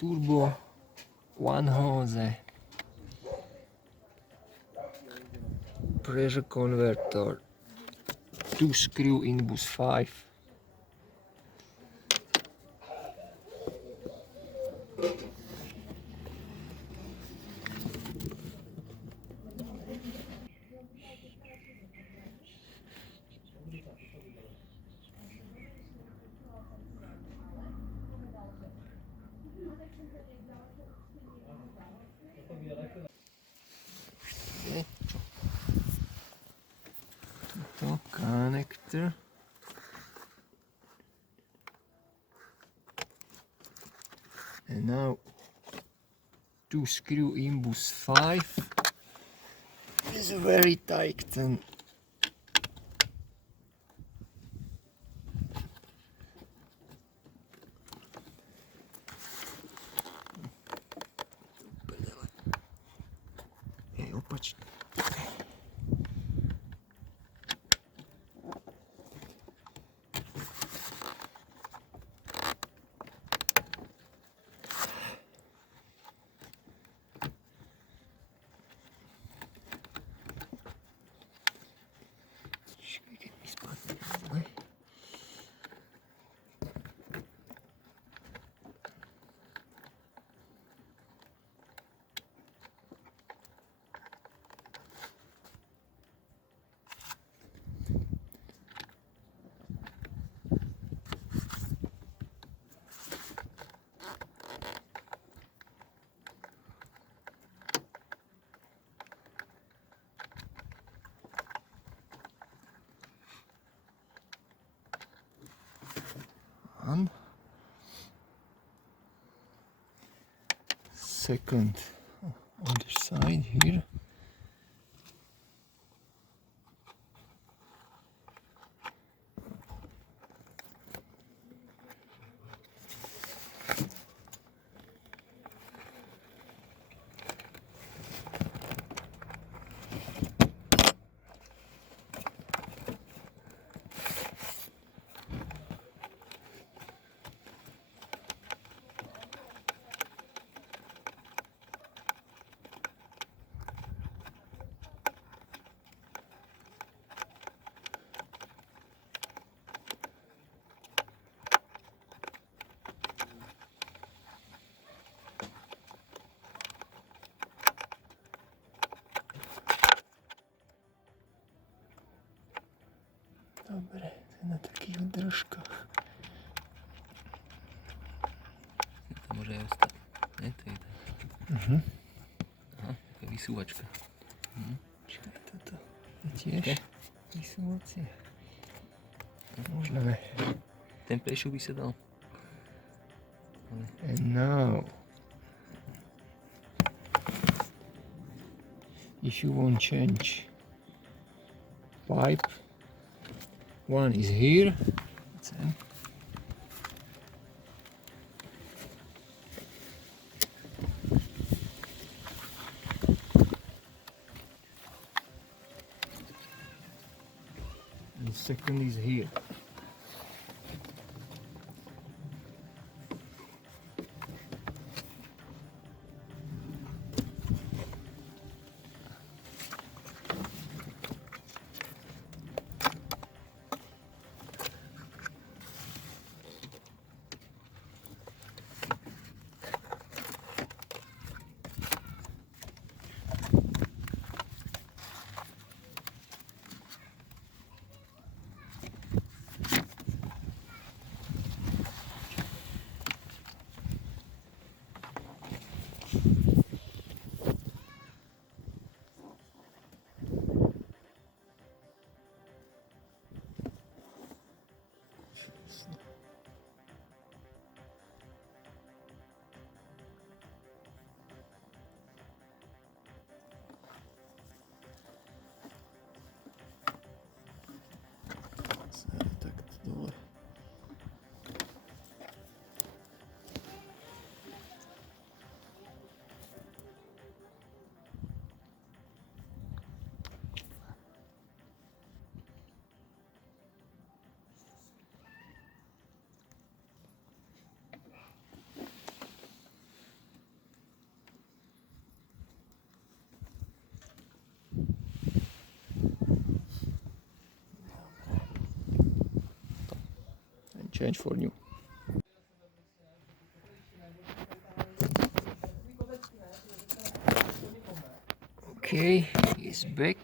turbo, one hose, pressure converter, 2 screw in bus 5. To connector. And now 2 screw in bus 5 is very tight and opačně. One. Second other side here. Dobre, to je na takých držkách. To môže aj ostať. Nie, to je tak. Aha, taká vysúvačka. Čakaj, toto je tiež vysúvacie. Možno ne. Tempejšiu by sa dal. And now, if you want change pipe, one is here. And the second is here. change for new. Okay, he's back.